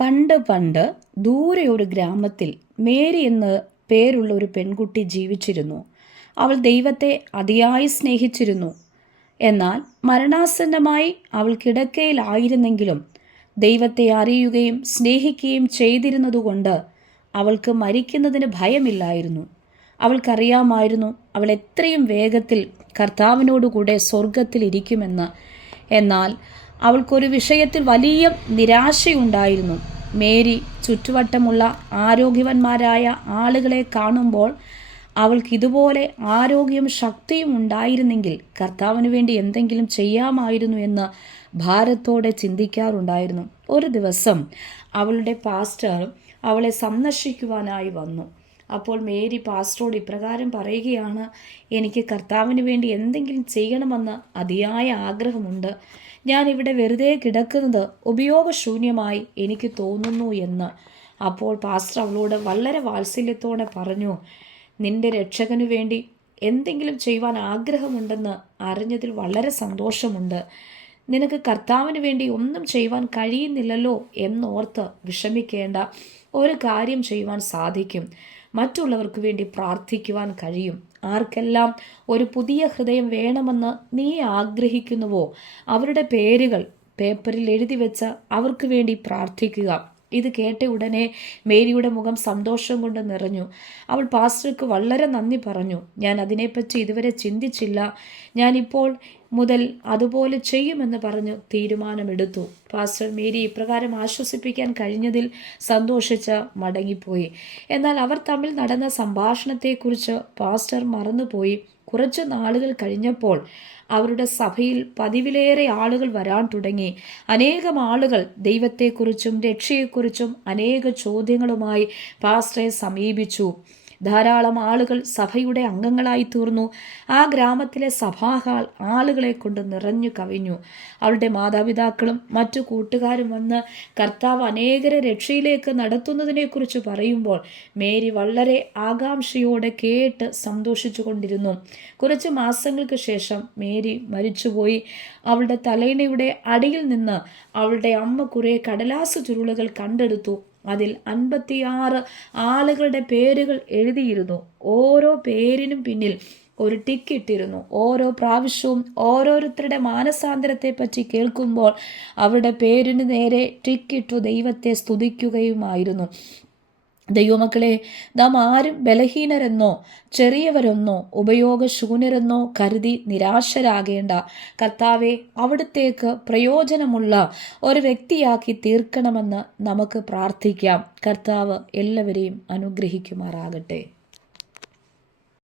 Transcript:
പണ്ട് പണ്ട് ദൂരെ ഒരു ഗ്രാമത്തിൽ മേരി എന്ന് പേരുള്ള ഒരു പെൺകുട്ടി ജീവിച്ചിരുന്നു. അവൾ ദൈവത്തെ അതിയായി സ്നേഹിച്ചിരുന്നു. എന്നാൽ മരണാസന്നമായി അവൾ കിടക്കയിലായിരുന്നെങ്കിലും ദൈവത്തെ അറിയുകയും സ്നേഹിക്കുകയും ചെയ്തിരുന്നതുകൊണ്ട് അവൾക്ക് മരിക്കുന്നതിന് ഭയമില്ലായിരുന്നു. അവൾക്കറിയാമായിരുന്നു അവൾ എത്രയും വേഗത്തിൽ കർത്താവിനോടുകൂടെ സ്വർഗത്തിൽ ഇരിക്കുമെന്ന്. എന്നാൽ അവൾക്കൊരു വിഷയത്തിൽ വലിയ നിരാശയുണ്ടായിരുന്നു. മേരി ചുറ്റുവട്ടമുള്ള ആരോഗ്യവാന്മാരായ ആളുകളെ കാണുമ്പോൾ അവൾക്ക് ഇതുപോലെ ആരോഗ്യവും ശക്തിയും ഉണ്ടായിരുന്നെങ്കിൽ കർത്താവിന് വേണ്ടി എന്തെങ്കിലും ചെയ്യാമായിരുന്നു എന്ന് ഭാരത്തോടെ ചിന്തിക്കാറുണ്ടായിരുന്നു. ഒരു ദിവസം അവളുടെ പാസ്റ്റർ അവളെ സന്ദർശിക്കുവാനായി വന്നു. അപ്പോൾ മേരി പാസ്റ്ററോട് ഇപ്രകാരം പറയുകയാണ്: എനിക്ക് കർത്താവിന് വേണ്ടി എന്തെങ്കിലും ചെയ്യണമെന്ന് അതിയായ ആഗ്രഹമുണ്ട്. ഞാൻ ഇവിടെ വെറുതെ കിടക്കുന്നത് ഉപയോഗശൂന്യമായി എനിക്ക് തോന്നുന്നു എന്ന്. അപ്പോൾ പാസ്റ്റർ അവളോട് വളരെ വാത്സല്യത്തോടെ പറഞ്ഞു: നിന്റെ രക്ഷകനു വേണ്ടി എന്തെങ്കിലും ചെയ്യുവാൻ ആഗ്രഹമുണ്ടെന്ന് അറിഞ്ഞതിൽ വളരെ സന്തോഷമുണ്ട്. നിനക്ക് കർത്താവിന് വേണ്ടി ഒന്നും ചെയ്യുവാൻ കഴിയുന്നില്ലല്ലോ എന്നോർത്ത് വിഷമിക്കേണ്ട. ഒരു കാര്യം ചെയ്യുവാൻ സാധിക്കും. മറ്റുള്ളവർക്ക് വേണ്ടി പ്രാർത്ഥിക്കുവാൻ കഴിയും. ആർക്കെല്ലാം ഒരു പുതിയ ഹൃദയം വേണമെന്ന് നീ ആഗ്രഹിക്കുന്നുവോ അവരുടെ പേരുകൾ പേപ്പറിൽ എഴുതി വെച്ച് അവർക്ക് വേണ്ടി പ്രാർത്ഥിക്കുക. ഇത് കേട്ട ഉടനെ മേരിയുടെ മുഖം സന്തോഷം കൊണ്ട് നിറഞ്ഞു. അവൾ പാസ്റ്റർക്ക് വളരെ നന്ദി പറഞ്ഞു. ഞാൻ അതിനെപ്പറ്റി ഇതുവരെ ചിന്തിച്ചില്ല. ഞാനിപ്പോൾ മുതൽ അതുപോലെ ചെയ്യുമെന്ന് പറഞ്ഞു തീരുമാനമെടുത്തു. പാസ്റ്റർ മേരി ഇപ്രകാരം ആശ്വസിപ്പിക്കാൻ കഴിഞ്ഞതിൽ സന്തോഷിച്ച് മടങ്ങിപ്പോയി. എന്നാൽ അവർ തമ്മിൽ നടന്ന സംഭാഷണത്തെക്കുറിച്ച് പാസ്റ്റർ മറന്നുപോയി. കുറച്ചു നാളുകൾ കഴിഞ്ഞപ്പോൾ അവരുടെ സഭയിൽ പതിവിലേറെ ആളുകൾ വരാൻ തുടങ്ങി. അനേകം ആളുകൾ ദൈവത്തെക്കുറിച്ചും രക്ഷയെക്കുറിച്ചും അനേക ചോദ്യങ്ങളുമായി പാസ്റ്ററെ സമീപിച്ചു. ധാരാളം ആളുകൾ സഭയുടെ അംഗങ്ങളായി തീർന്നു. ആ ഗ്രാമത്തിലെ സഭാഹാൾ ആളുകളെ കൊണ്ട് നിറഞ്ഞു കവിഞ്ഞു. അവളുടെ മാതാപിതാക്കളും മറ്റു കൂട്ടുകാരും വന്ന് കർത്താവ് അനേകരെ രക്ഷയിലേക്ക് നടത്തുന്നതിനെക്കുറിച്ച് പറയുമ്പോൾ മേരി വളരെ ആകാംക്ഷയോടെ കേട്ട് സന്തോഷിച്ചു കൊണ്ടിരുന്നു. കുറച്ച് മാസങ്ങൾക്ക് ശേഷം മേരി മരിച്ചുപോയി. അവളുടെ തലയിണയുടെ അടിയിൽ നിന്ന് അവളുടെ അമ്മ കുറെ കടലാസ് ചുരുളുകൾ കണ്ടെടുത്തു. അതിൽ 56 ആളുകളുടെ പേരുകൾ എഴുതിയിരുന്നു. ഓരോ പേരിനും പിന്നിൽ ഒരു ടിക്ക് ഇട്ടിരുന്നു. ഓരോ പ്രാവശ്യവും ഓരോരുത്തരുടെ മാനസാന്തരത്തെ പറ്റി കേൾക്കുമ്പോൾ അവരുടെ പേരിന് നേരെ ടിക്കിട്ടു ദൈവത്തെ സ്തുതിക്കുകയുമായിരുന്നു. ദൈവമക്കളെ, നാം ആരും ബലഹീനരെന്നോ ചെറിയവരെന്നോ ഉപയോഗശൂന്യരെന്നോ കരുതി നിരാശരാകേണ്ട. കർത്താവെ അവിടുത്തേക്ക് പ്രയോജനമുള്ള ഒരു വ്യക്തിയാക്കി തീർക്കണമെന്ന് നമുക്ക് പ്രാർത്ഥിക്കാം. കർത്താവ് എല്ലാവരെയും അനുഗ്രഹിക്കുമാറാകട്ടെ.